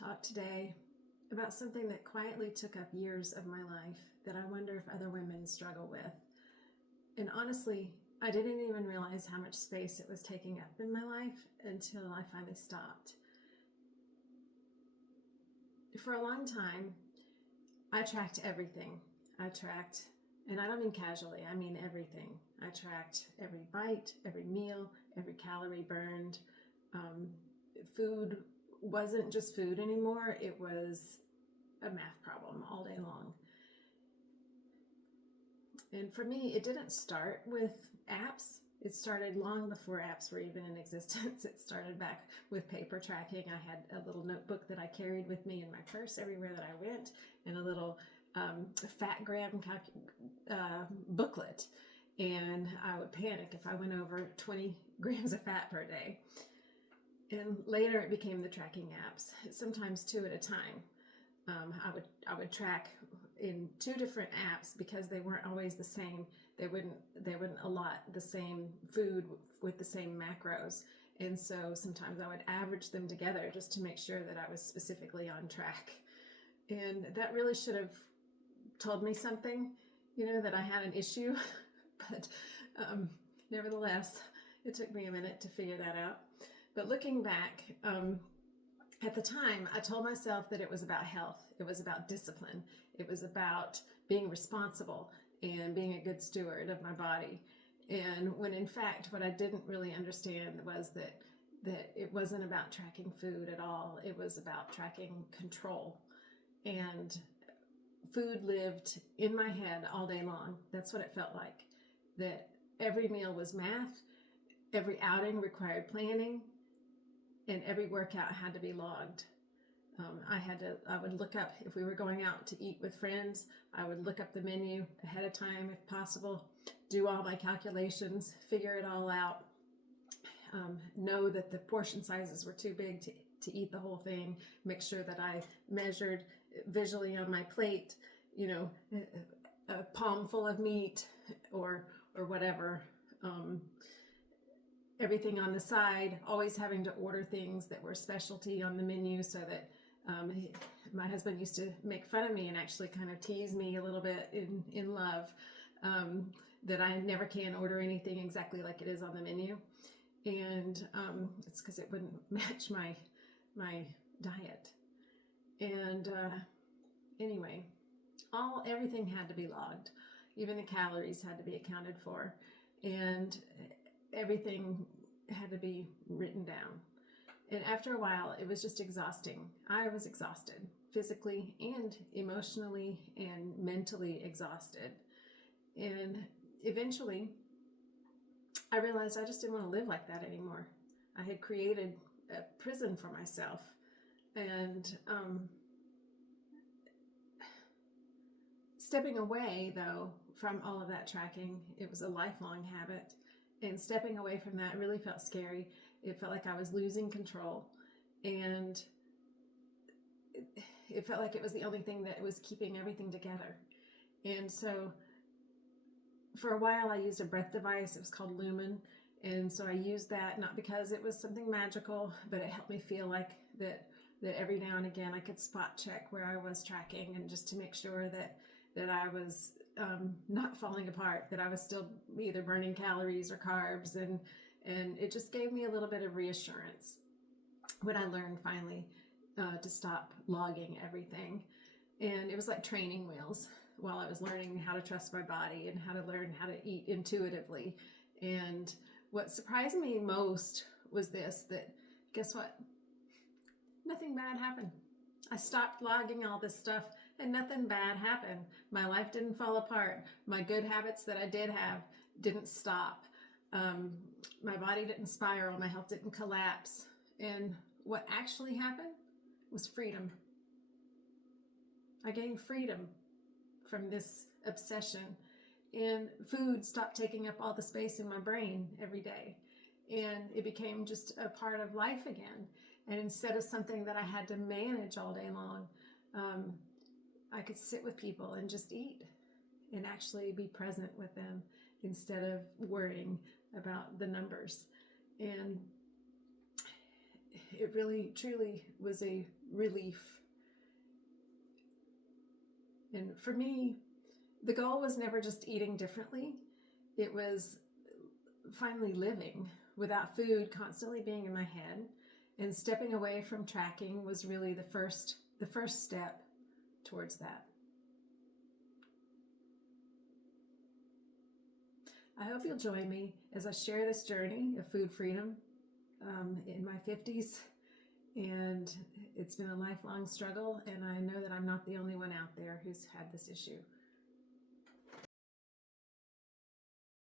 talk today about something that quietly took up years of my life that I wonder if other women struggle with. And honestly, I didn't even realize how much space it was taking up in my life until I finally stopped. For a long time, I tracked everything. And I don't mean casually, I mean everything. I tracked every bite, every meal, every calorie burned. Food wasn't just food anymore, it was a math problem all day long. And for me, it didn't start with apps. It started long before apps were even in existence. It started back with paper tracking. I had a little notebook that I carried with me in my purse everywhere that I went, and a little fat gram booklet. And I would panic if I went over 20 grams of fat per day. And later it became the tracking apps, sometimes 2 at a time. I would track in 2 different apps because they weren't always the same. They wouldn't allot the same food with the same macros. And so sometimes I would average them together just to make sure that I was specifically on track. And that really should have told me something, that I had an issue. But nevertheless, it took me a minute to figure that out. But looking back, at the time, I told myself that it was about health. It was about discipline. It was about being responsible and being a good steward of my body. And when in fact, what I didn't really understand was that it wasn't about tracking food at all. It was about tracking control. And food lived in my head all day long. That's what it felt like. That every meal was math. Every outing required planning. And every workout had to be logged. I would look up, if we were going out to eat with friends, I would look up the menu ahead of time if possible, do all my calculations, figure it all out, know that the portion sizes were too big to eat the whole thing, make sure that I measured visually on my plate, a palm full of meat or whatever. Everything on the side, always having to order things that were specialty on the menu so that my husband used to make fun of me and actually kind of tease me a little bit in love, that I never can order anything exactly like it is on the menu. And it's because it wouldn't match my diet. And anyway, everything had to be logged. Even the calories had to be accounted for. And everything had to be written down. And after a while, it was just exhausting. I was exhausted, physically and emotionally and mentally exhausted. And eventually, I realized I just didn't want to live like that anymore. I had created a prison for myself. And stepping away, though, from all of that tracking, it was a lifelong habit. And stepping away from that really felt scary. It felt like I was losing control. And it felt like it was the only thing that was keeping everything together. And so for a while I used a breath device. It was called Lumen. And so I used that not because it was something magical, but it helped me feel like that every now and again I could spot check where I was tracking, and just to make sure that I was not falling apart, that I was still either burning calories or carbs, and it just gave me a little bit of reassurance when I learned finally to stop logging everything. And it was like training wheels while I was learning how to trust my body and how to learn how to eat intuitively. And what surprised me most was that guess what? Nothing bad happened. I stopped logging all this stuff and nothing bad happened. My life didn't fall apart. My good habits that I did have didn't stop. My body didn't spiral. My health didn't collapse. And what actually happened was freedom. I gained freedom from this obsession. And food stopped taking up all the space in my brain every day. And it became just a part of life again. And instead of something that I had to manage all day long, I could sit with people and just eat and actually be present with them instead of worrying about the numbers. And it really, truly was a relief. And for me, the goal was never just eating differently. It was finally living without food constantly being in my head, and stepping away from tracking was really the first step towards that. I hope you'll join me as I share this journey of food freedom in my 50s. And it's been a lifelong struggle, and I know that I'm not the only one out there who's had this issue.